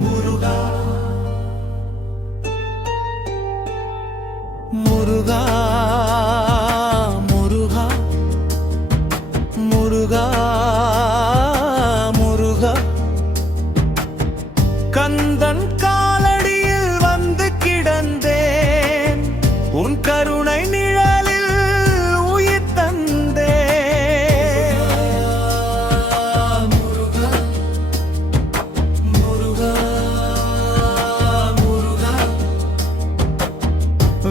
முருகா முருகா முருகா முருகா முருகா கந்தன் காலடியில் வந்து கிடந்தேன் உன் கருணை நிழலில் உயிர் தந்தேன் முருகா முருகா முருகா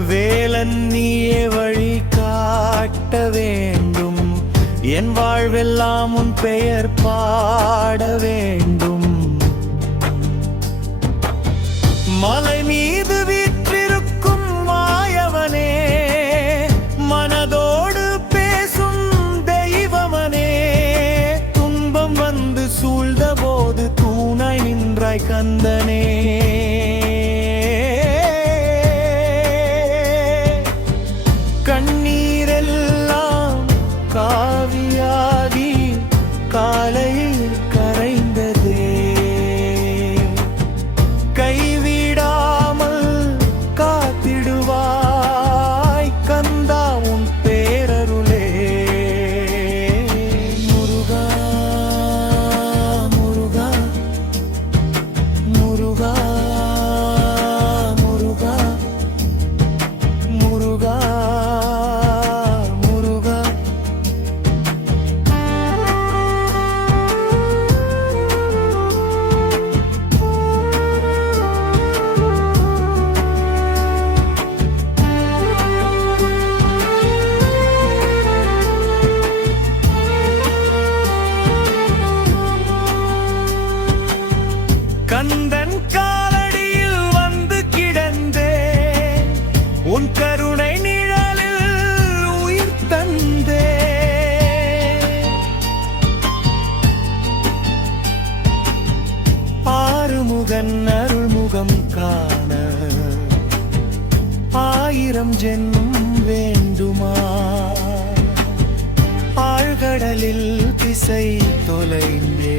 வேலன் நீயே வழி காட்ட வேண்டும் என் வாழ்வெல்லாம் உன் பெயர் பாட வேண்டும் மலை மீது வீற்றிருக்கும் மாயவனே மனதோடு பேசும் தெய்வமனே துன்பம் வந்து சூழ்ந்த போது தூணாய் நின்றாய் கந்தனே கண்ணீரெல்லாம் காவியாகி காலையில் கரைந்ததே கைவிடாமல் காத்திடுவாய் கந்தா உன் பேரருளே முருகா முருகா முருகா முருகா முருகா முருகா கந்தன் காலடியில் வந்து கிடந்தேன் உன் கருணை நிழலில் உயிர் தந்தேன் ஆறுமுகன் அருள்முகம் காண ஆயிரம் ஜென்மம் வேண்டுமா ஆழ்கடலில் திசை தொலைந்தே